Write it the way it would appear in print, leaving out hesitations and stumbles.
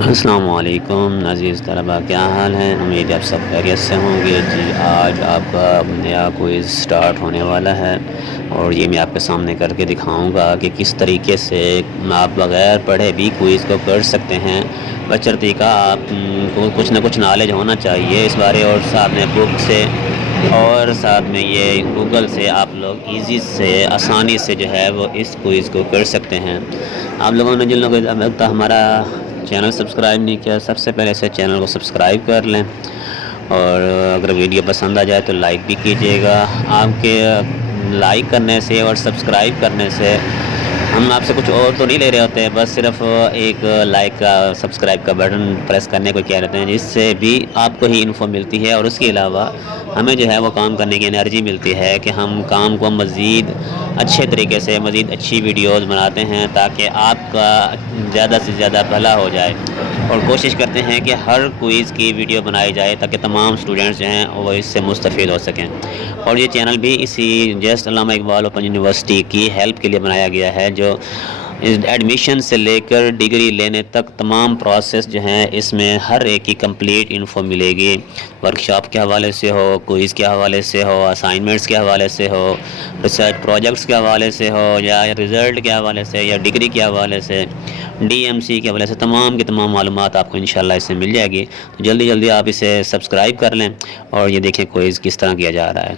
السلام علیکم عزیز طلباء، کیا حال ہے؟ امید آپ سب خیریت سے ہوں گے۔ جی آج آپ کا نیا کوئز سٹارٹ ہونے والا ہے اور یہ میں آپ کے سامنے کر کے دکھاؤں گا کہ کس طریقے سے آپ بغیر پڑھے بھی کوئز کو کر سکتے ہیں، بشرطیکہ کا آپ کو کچھ نہ کچھ نالج ہونا چاہیے اس بارے، اور ساتھ میں بک سے اور ساتھ میں یہ گوگل سے آپ لوگ ایزی سے آسانی سے جو ہے وہ اس کوئز کو کر سکتے ہیں۔ آپ لوگوں نے جن لوگوں ابھی تک ہمارا چینل سبسکرائب نہیں کیا، سب سے پہلے سے چینل کو سبسکرائب کر لیں، اور اگر ویڈیو پسند آ جائے تو لائک بھی کیجیے گا۔ آپ کے لائک کرنے سے اور سبسکرائب کرنے سے ہم آپ سے کچھ اور تو نہیں لے رہے ہوتے ہیں، بس صرف ایک لائک کا سبسکرائب کا بٹن پریس کرنے کو کہہ رہتے ہیں، جس سے بھی آپ کو ہی انفو ملتی ہے، اور اس کے علاوہ ہمیں جو ہے وہ کام کرنے کی انرجی ملتی ہے کہ ہم کام کو مزید اچھے طریقے سے مزید اچھی ویڈیوز بناتے ہیں تاکہ آپ کا زیادہ سے زیادہ بھلا ہو جائے، اور کوشش کرتے ہیں کہ ہر کوئز کی ویڈیو بنائی جائے تاکہ تمام اسٹوڈنٹس جو ہیں وہ اس سے مستفید ہو سکیں۔ اور یہ چینل بھی اسی جسٹ علامہ اقبال اوپن یونیورسٹی کی ہیلپ کے لیے بنایا گیا ہے، جو ایڈمیشن سے لے کر ڈگری لینے تک تمام پروسیس جو ہیں اس میں ہر ایک کی کمپلیٹ انفو ملے گی، ورکشاپ کے حوالے سے ہو، کوئز کے حوالے سے ہو، اسائنمنٹس کے حوالے سے ہو، ریسرچ پروجیکٹس کے حوالے سے ہو، یا رزلٹ کے حوالے سے، یا ڈگری کے حوالے سے، ڈی ایم سی کے حوالے سے، تمام کی تمام معلومات آپ کو انشاءاللہ اس سے مل جائے گی۔ تو جلدی جلدی آپ اسے سبسکرائب کر لیں اور یہ دیکھیں کوئز کس طرح کیا جا رہا ہے۔